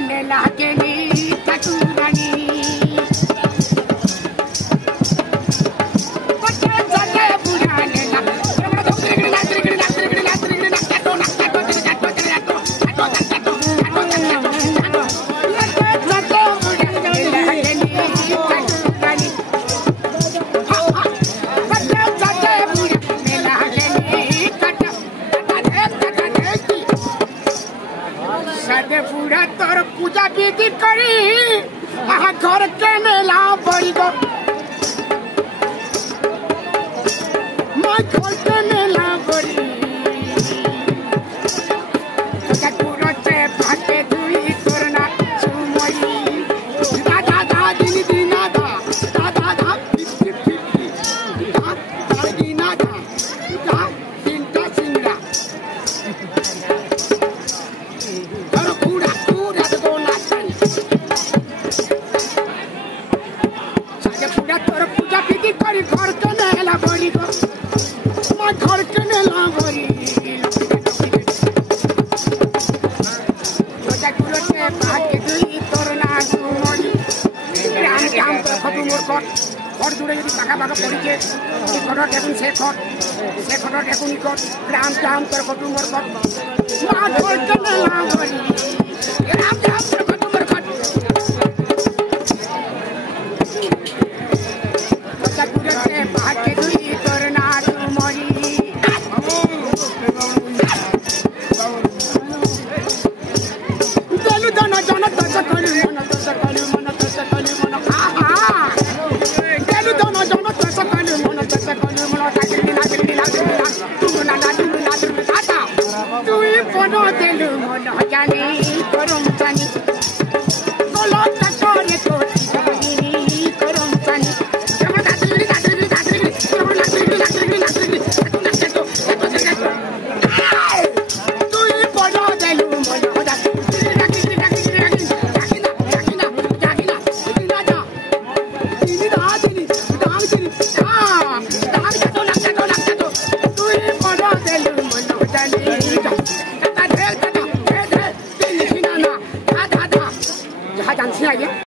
ne lageni taturani पूरा तोर पूजा विधि करी घर के मेला बड़ी गो मैं घर के मेला बड़ी पूरा से भागे दुई तोरना सुमई दादा दा दिन दिना दा दादा दा दिना दा तीनटा सिंगड़ा तोर पूजा विधि करी घर के नेला बड़ी गो मैं घर के नेला बड़ी छोटा कुलो से भागे दुई तोरना सुमई राम जाम तो खटु मोर घर जुड़े যদি পাকা পাকা পড়িছে এই খড় দেখুন সে খড় দেখুন রাম জাম তোর খটু মোর মা ঘর কে নেলা বড়ি রাম জাম